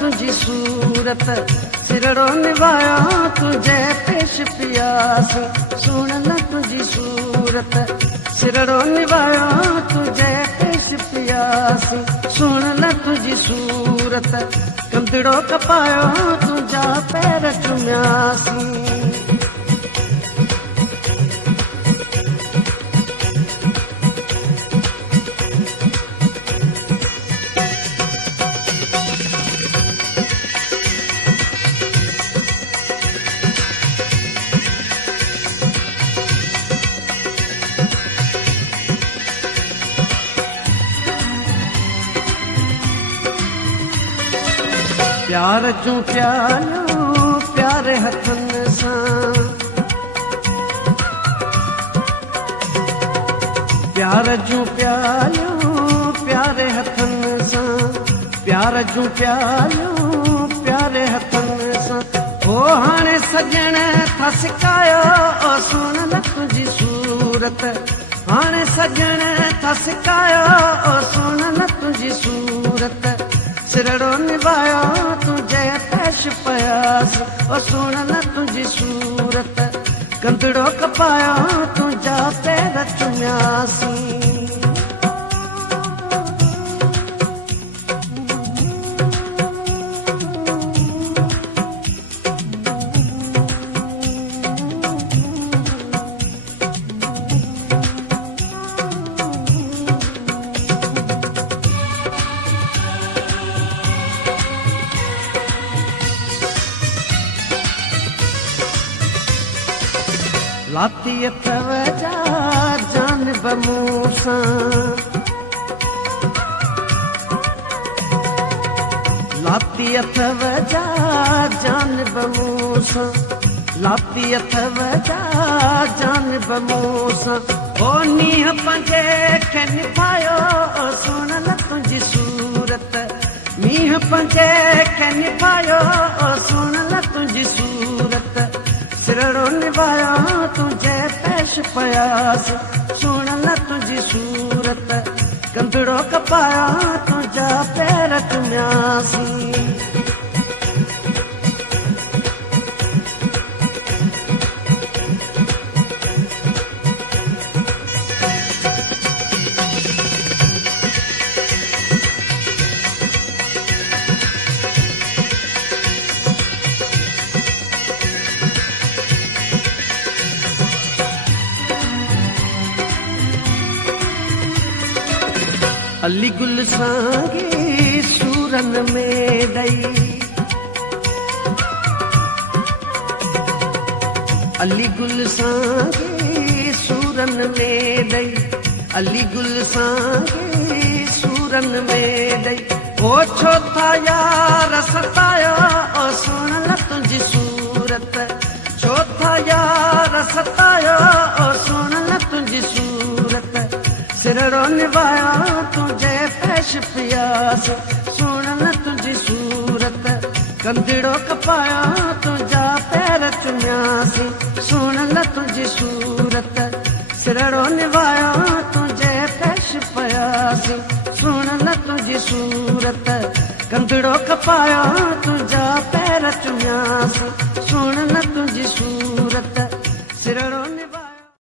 तुझी सूरत, सिरड़ो निभाया तुझे पेश पियासी। सुन ल तुझी सूरत, सिरड़ो निभाया तुझे पेश पियासी। सुन ल तुझी सूरत, कंदड़ो कपायो तुझा पैर चुम्यासी। प्यार जूं प्यालियो प्यारे हथन सां, प्यार जूं प्यालियो प्यारे हथन सां, प्यार जूं प्यालियो प्यारे हथन सां। ओ हाणे सजण था सिकायो ओ सुन ल तुझी सूरत, हाणे सजण था सिकायो ओ सुन ल तुझी सूरत। सिरड़ो निभाया तुझे पेश पयास ओ सुन ल तुझी सूरत, कंदड़ो कपाया तुझा पैर चुम्यासी। लाती अथव जा जानब मूसां, लाती अथव जा जानब मूसां, लाती अथव जा जानब मूसां। ओ नीह पंजे खे निभायो ओ सुन ल तुझी सूरत, मीह पंजे खे निभायो ओ सुन ल तुझी सूरत। सिरड़ो निभाया तुझे पेश पयास सुन ल तुझी सूरत, कंदड़ो कपाया तुझा पैर चुम्यासी। अली गुल सांगे सूरन में दई, अली गुल सांगे सूरन में दई, अली गुल सांगे सूरन में दई। ओ छो था यार सतायो ओ सुन ल तुझी सूरत, छो था यार सतायो ओ सुन ल तुझी सूरत। सिरड़ो निभाया तुझे पेश पियास सुन ल तुझी सूरत, कंदड़ो कपाया तुझा पैर चुम्यासी। सुन ल तुझी सूरत, सिरड़ो निभाया तुझे पेश पयासी। सुन ल तुझी सूरत, कंदड़ो कपाया तुझा पैर चुम्यासी। सुन ल तुझी सूरत, सिरड़ो